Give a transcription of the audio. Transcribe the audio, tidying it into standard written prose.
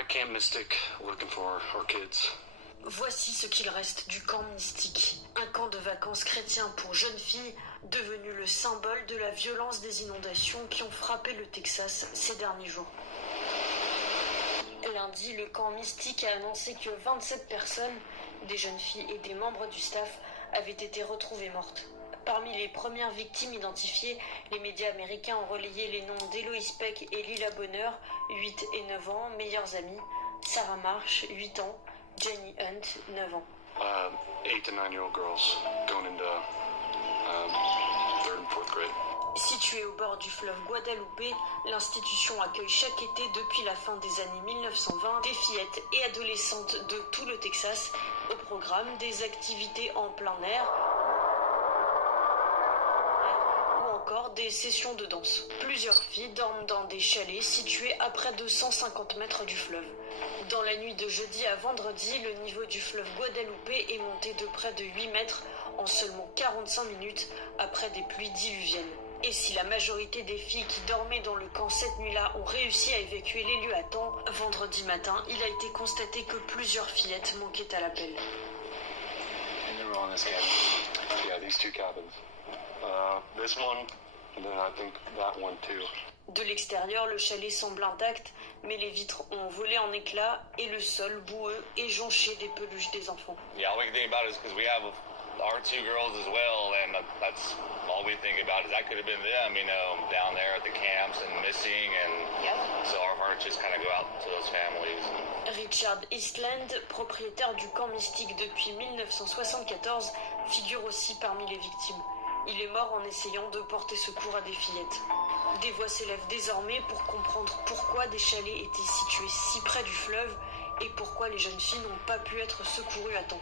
at Camp Mystic looking for our kids. Voici ce qu'il reste du camp Mystique, un camp de vacances chrétien pour jeunes filles, devenu le symbole de la violence des inondations qui ont frappé le Texas ces derniers jours. Lundi, le camp Mystique a annoncé que 27 personnes, des jeunes filles et des membres du staff, avaient été retrouvées mortes. Parmi les premières victimes identifiées, les médias américains ont relayé les noms d'Eloise Peck et Lila Bonheur, 8 et 9 ans, meilleures amies, Sarah Marsh, 8 ans, Jenny Hunt, 9 ans. 8 to 9-year-old girls going into 3rd and 4th grade. Située au bord du fleuve Guadalupe, l'institution accueille chaque été depuis la fin des années 1920 des fillettes et adolescentes de tout le Texas. Au programme, des activités en plein air ou encore des sessions de danse. Plusieurs filles dorment dans des chalets situés à près de 150 mètres du fleuve. Dans la nuit de jeudi à vendredi, le niveau du fleuve Guadalupe est monté de près de 8 mètres en seulement 45 minutes après des pluies diluviennes. Et si la majorité des filles qui dormaient dans le camp cette nuit-là ont réussi à évacuer les lieux à temps, vendredi matin, il a été constaté que plusieurs fillettes manquaient à l'appel. These two cabins. This one, and then I think that one too. De l'extérieur, le chalet semble intact, mais les vitres ont volé en éclats et le sol boueux est jonché des peluches des enfants. Yeah, all we can think about is because we have our two girls as well, and that's all we think about is that could have been them, you know, down there at the camps and missing, and so our hearts just kind of go out to those families. Richard Eastland, propriétaire du camp Mystique depuis 1974, figure aussi parmi les victimes. Il est mort en essayant de porter secours à des fillettes. Des voix s'élèvent désormais pour comprendre pourquoi des chalets étaient situés si près du fleuve et pourquoi les jeunes filles n'ont pas pu être secourues à temps.